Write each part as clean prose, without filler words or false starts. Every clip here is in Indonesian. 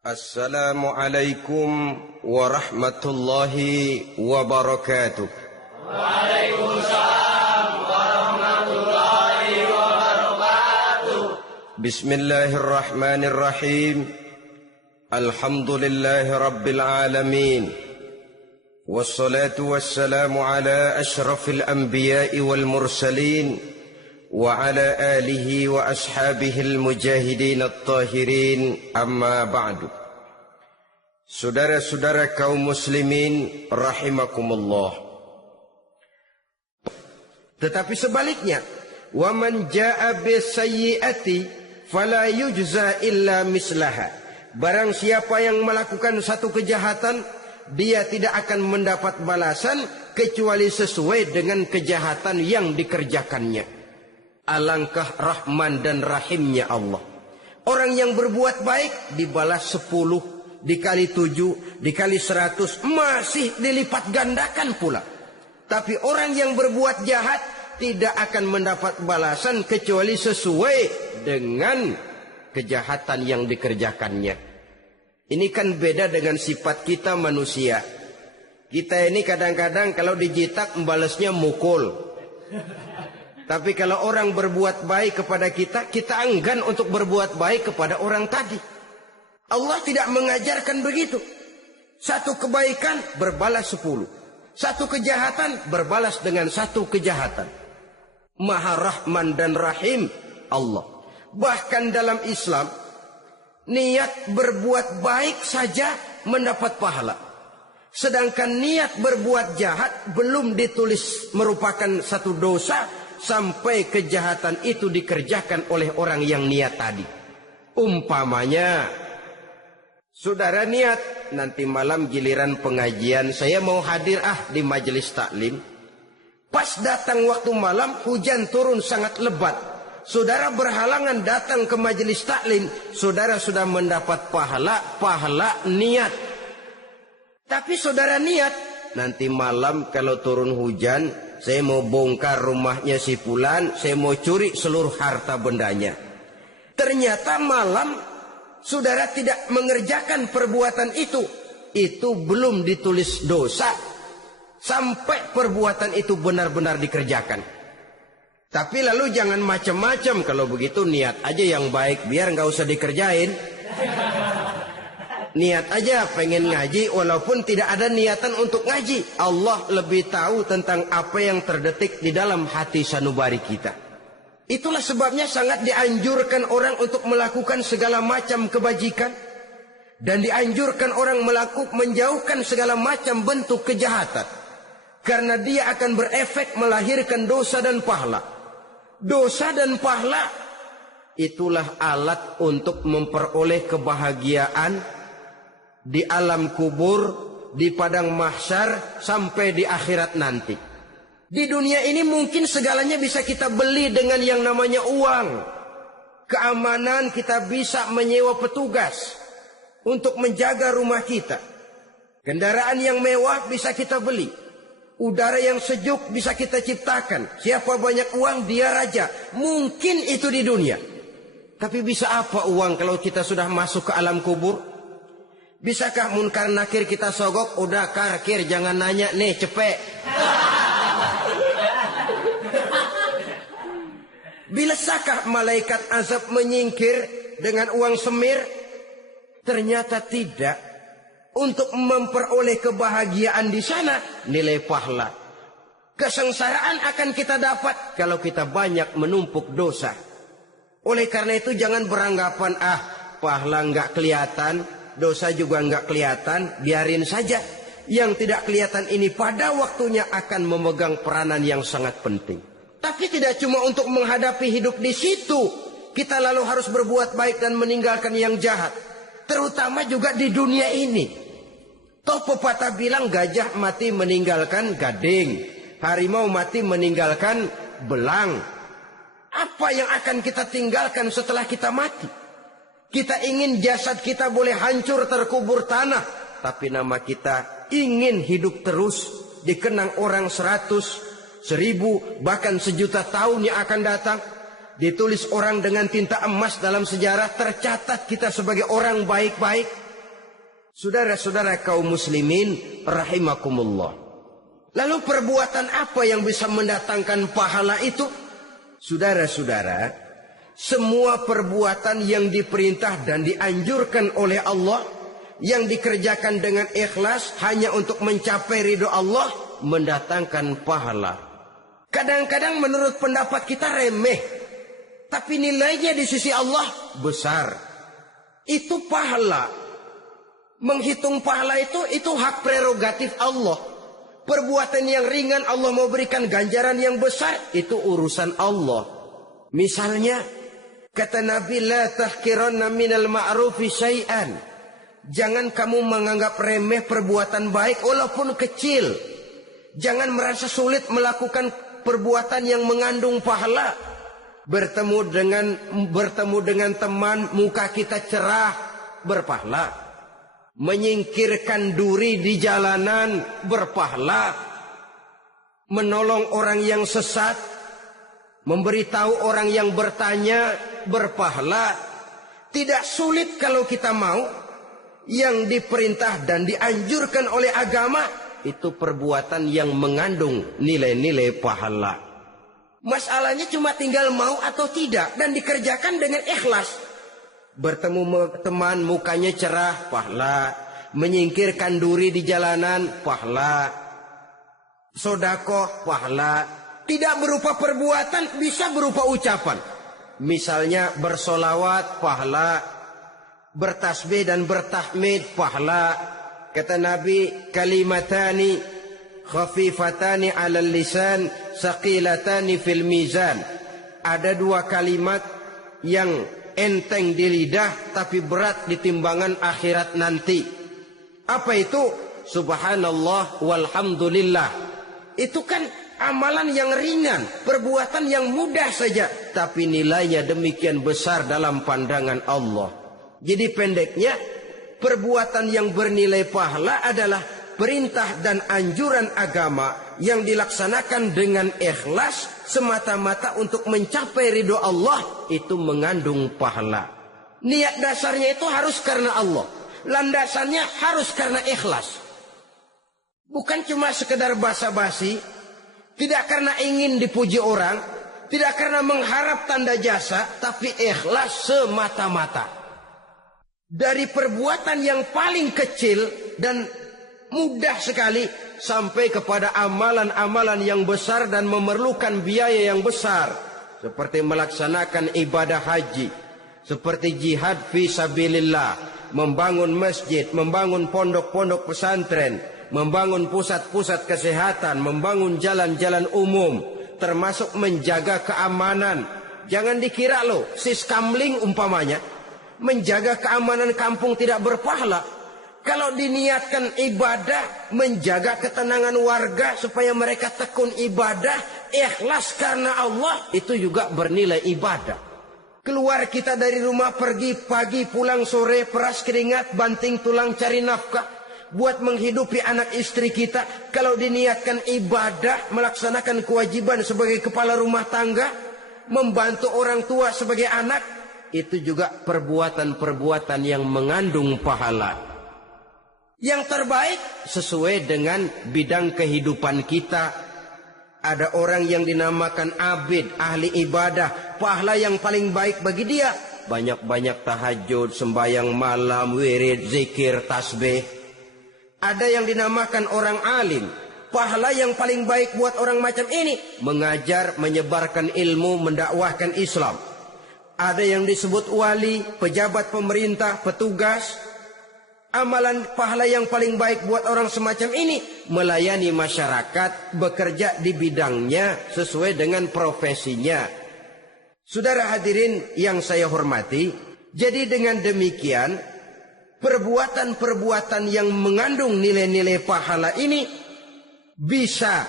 Assalamualaikum warahmatullahi wabarakatuh. Waalaikumsalam warahmatullahi wabarakatuh. Bismillahirrahmanirrahim. Alhamdulillahi rabbil alamin. Wassalatu wassalamu ala ashrafil anbiya'i wal mursalin wa ala alihi wa ashabihil mujahidin at-tahirin, amma ba'du. Saudara-saudara kaum muslimin rahimakumullah. Tetapi sebaliknya, wa man jaa'a bisayyi'ati fala yujza illa mislaha. Barang siapa yang melakukan satu kejahatan, dia tidak akan mendapat balasan kecuali sesuai dengan kejahatan yang dikerjakannya. Alangkah rahman dan rahimnya Allah. Orang yang berbuat baik dibalas 10, dikali 7, dikali 100, masih dilipat gandakan pula. Tapi orang yang berbuat jahat tidak akan mendapat balasan kecuali sesuai dengan kejahatan yang dikerjakannya. Ini kan beda dengan sifat kita manusia. Kita ini kadang-kadang kalau dijitak membalasnya mukul. Tapi kalau orang berbuat baik kepada kita, kita enggan untuk berbuat baik kepada orang tadi. Allah tidak mengajarkan begitu. Satu kebaikan berbalas 10. Satu kejahatan berbalas dengan satu kejahatan. Maha Rahman dan Rahim Allah. Bahkan dalam Islam, niat berbuat baik saja mendapat pahala. Sedangkan niat berbuat jahat belum ditulis merupakan satu dosa sampai kejahatan itu dikerjakan oleh orang yang niat tadi. Umpamanya, saudara niat nanti malam giliran pengajian saya mau hadir di majelis taklim. Pas datang waktu malam hujan turun sangat lebat. Saudara berhalangan datang ke majelis taklim, saudara sudah mendapat pahala niat. Tapi saudara niat nanti malam kalau turun hujan, saya mau bongkar rumahnya si fulan, saya mau curi seluruh harta bendanya. Ternyata malam saudara tidak mengerjakan perbuatan itu belum ditulis dosa sampai perbuatan itu benar-benar dikerjakan. Tapi lalu jangan macam-macam, kalau begitu niat aja yang baik biar nggak usah dikerjain. Niat aja pengen ngaji walaupun tidak ada niatan untuk ngaji. Allah lebih tahu tentang apa yang terdetik di dalam hati sanubari kita. Itulah sebabnya sangat dianjurkan orang untuk melakukan segala macam kebajikan. Dan dianjurkan orang menjauhkan segala macam bentuk kejahatan. Karena dia akan berefek melahirkan dosa dan pahala. Dosa dan pahala itulah alat untuk memperoleh kebahagiaan di alam kubur, di padang mahsyar, sampai di akhirat nanti. Di dunia ini mungkin segalanya bisa kita beli dengan yang namanya uang. Keamanan kita bisa menyewa petugas untuk menjaga rumah kita. Kendaraan yang mewah bisa kita beli. Udara yang sejuk bisa kita ciptakan. Siapa banyak uang dia raja. Mungkin itu di dunia. Tapi bisa apa uang kalau kita sudah masuk ke alam kubur? Bisakah munkar nakir kita sogok? Udah karkir, jangan nanya nih, cepet. Bisakah malaikat azab menyingkir dengan uang semir? Ternyata tidak. Untuk memperoleh kebahagiaan di sana, nilai pahala. Kesengsaraan akan kita dapat kalau kita banyak menumpuk dosa. Oleh karena itu jangan beranggapan, pahala nggak kelihatan, dosa juga nggak kelihatan, biarin saja. Yang tidak kelihatan ini pada waktunya akan memegang peranan yang sangat penting. Tapi tidak cuma untuk menghadapi hidup di situ, kita lalu harus berbuat baik dan meninggalkan yang jahat. Terutama juga di dunia ini. Toh pepatah bilang gajah mati meninggalkan gading, harimau mati meninggalkan belang. Apa yang akan kita tinggalkan setelah kita mati? Kita ingin jasad kita boleh hancur terkubur tanah, tapi nama kita ingin hidup terus, dikenang orang 100, 1000, bahkan 1.000.000 tahun yang akan datang. Ditulis orang dengan tinta emas dalam sejarah, tercatat kita sebagai orang baik-baik. Saudara-saudara kaum muslimin rahimakumullah. Lalu perbuatan apa yang bisa mendatangkan pahala itu? Saudara-saudara, semua perbuatan yang diperintah dan dianjurkan oleh Allah, yang dikerjakan dengan ikhlas hanya untuk mencapai ridho Allah, mendatangkan pahala. Kadang-kadang menurut pendapat kita remeh, tapi nilainya di sisi Allah besar. Itu pahala. Menghitung pahala itu hak prerogatif Allah. Perbuatan yang ringan Allah mau berikan ganjaran yang besar, itu urusan Allah. Misalnya, kata Nabi, la tahkiranna minal ma'rufi syai'an. Jangan kamu menganggap remeh perbuatan baik walaupun kecil. Jangan merasa sulit melakukan perbuatan yang mengandung pahala. Bertemu dengan teman, muka kita cerah, berpahala. Menyingkirkan duri di jalanan, berpahala. Menolong orang yang sesat, memberitahu orang yang bertanya, berpahala. Tidak sulit kalau kita mau. Yang diperintah dan dianjurkan oleh agama, itu perbuatan yang mengandung nilai-nilai pahala. Masalahnya cuma tinggal mau atau tidak, dan dikerjakan dengan ikhlas. Bertemu teman, mukanya cerah, pahala. Menyingkirkan duri di jalanan, pahala. Sedekah, pahala. Tidak berupa perbuatan, bisa berupa ucapan. Misalnya bersolawat, pahala. Bertasbih dan bertahmid, pahala. Kata Nabi, kalimatani khafifatani 'alal lisan, saqilatani fil mizan. Ada dua kalimat yang enteng di lidah tapi berat di timbangan akhirat nanti. Apa itu? Subhanallah walhamdulillah. Itu kan amalan yang ringan, perbuatan yang mudah saja, tapi nilainya demikian besar dalam pandangan Allah. Jadi pendeknya, perbuatan yang bernilai pahala adalah perintah dan anjuran agama yang dilaksanakan dengan ikhlas semata-mata untuk mencapai ridho Allah, itu mengandung pahala. Niat dasarnya itu harus karena Allah. Landasannya harus karena ikhlas. Bukan cuma sekedar basa-basi, tidak karena ingin dipuji orang, tidak karena mengharap tanda jasa, tapi ikhlas semata-mata. Dari perbuatan yang paling kecil dan mudah sekali sampai kepada amalan-amalan yang besar dan memerlukan biaya yang besar, seperti melaksanakan ibadah haji, seperti jihad fi sabilillah, membangun masjid, membangun pondok-pondok pesantren, membangun pusat-pusat kesehatan, membangun jalan-jalan umum, termasuk menjaga keamanan. Jangan dikira loh, siskamling umpamanya, menjaga keamanan kampung tidak berpahala. Kalau diniatkan ibadah, menjaga ketenangan warga supaya mereka tekun ibadah, ikhlas karena Allah, itu juga bernilai ibadah. Keluar kita dari rumah, pergi pagi, pulang sore, peras keringat, banting tulang cari nafkah, buat menghidupi anak istri kita. Kalau diniatkan ibadah, melaksanakan kewajiban sebagai kepala rumah tangga, membantu orang tua sebagai anak, itu juga perbuatan-perbuatan yang mengandung pahala. Yang terbaik sesuai dengan bidang kehidupan kita. Ada orang yang dinamakan abid, ahli ibadah, pahala yang paling baik bagi dia, banyak-banyak tahajud, sembahyang malam, wirid, zikir, tasbih. Ada yang dinamakan orang alim, pahala yang paling baik buat orang macam ini, mengajar, menyebarkan ilmu, mendakwahkan Islam. Ada yang disebut wali, pejabat pemerintah, petugas. Amalan pahala yang paling baik buat orang semacam ini, melayani masyarakat, bekerja di bidangnya sesuai dengan profesinya. Saudara hadirin yang saya hormati, jadi dengan demikian, perbuatan-perbuatan yang mengandung nilai-nilai pahala ini bisa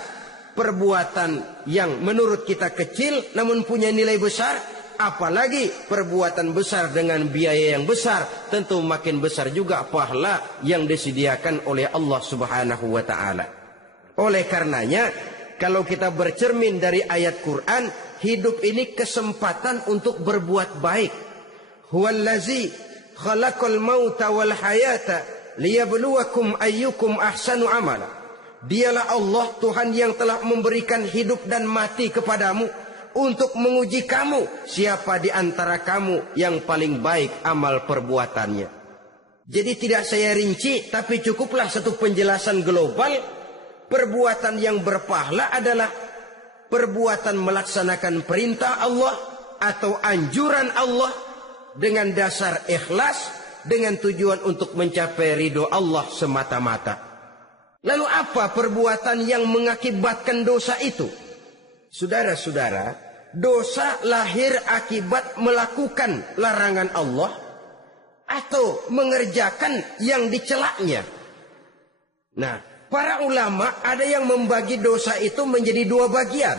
perbuatan yang menurut kita kecil namun punya nilai besar. Apalagi perbuatan besar dengan biaya yang besar, tentu makin besar juga pahala yang disediakan oleh Allah Subhanahu wa ta'ala. Oleh karenanya, kalau kita bercermin dari ayat Quran, hidup ini kesempatan untuk berbuat baik. Huwallazi khalaqal mauta wal hayata liyabluwakum ayyukum ahsanu amala. Dialah Allah Tuhan yang telah memberikan hidup dan mati kepadamu untuk menguji kamu siapa di antara kamu yang paling baik amal perbuatannya. Jadi tidak saya rinci, tapi cukuplah satu penjelasan global. Perbuatan yang berpahala adalah perbuatan melaksanakan perintah Allah atau anjuran Allah dengan dasar ikhlas, dengan tujuan untuk mencapai ridho Allah semata-mata. Lalu apa perbuatan yang mengakibatkan dosa itu? Saudara-saudara, dosa lahir akibat melakukan larangan Allah atau mengerjakan yang dicelaknya. Nah, para ulama ada yang membagi dosa itu menjadi dua bagian.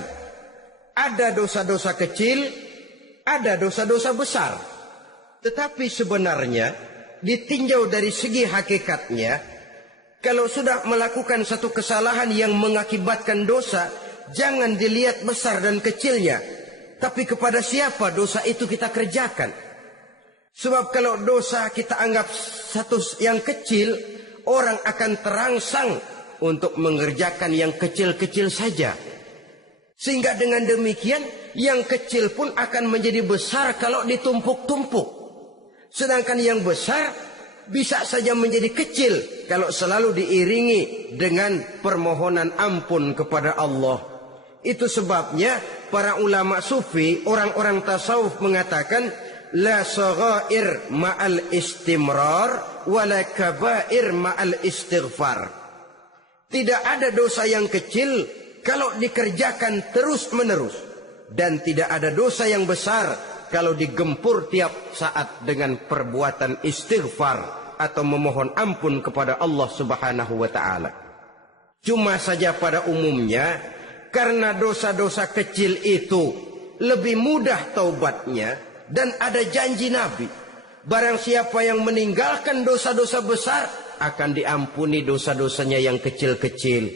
Ada dosa-dosa kecil, ada dosa-dosa besar. Tetapi sebenarnya ditinjau dari segi hakikatnya, kalau sudah melakukan satu kesalahan yang mengakibatkan dosa, jangan dilihat besar dan kecilnya, tapi kepada siapa dosa itu kita kerjakan. Sebab kalau dosa kita anggap satu yang kecil, orang akan terangsang untuk mengerjakan yang kecil-kecil saja. Sehingga dengan demikian, yang kecil pun akan menjadi besar kalau ditumpuk-tumpuk. Sedangkan yang besar bisa saja menjadi kecil kalau selalu diiringi dengan permohonan ampun kepada Allah. Itu sebabnya para ulama sufi, orang-orang tasawuf mengatakan, la saghair ma'al istimrar wala kabair ma'al istighfar. Tidak ada dosa yang kecil kalau dikerjakan terus-menerus, dan tidak ada dosa yang besar kalau digempur tiap saat dengan perbuatan istighfar atau memohon ampun kepada Allah Subhanahu wa taala. Cuma saja pada umumnya, karena dosa-dosa kecil itu lebih mudah taubatnya, dan ada janji Nabi, barang siapa yang meninggalkan dosa-dosa besar akan diampuni dosa-dosanya yang kecil-kecil.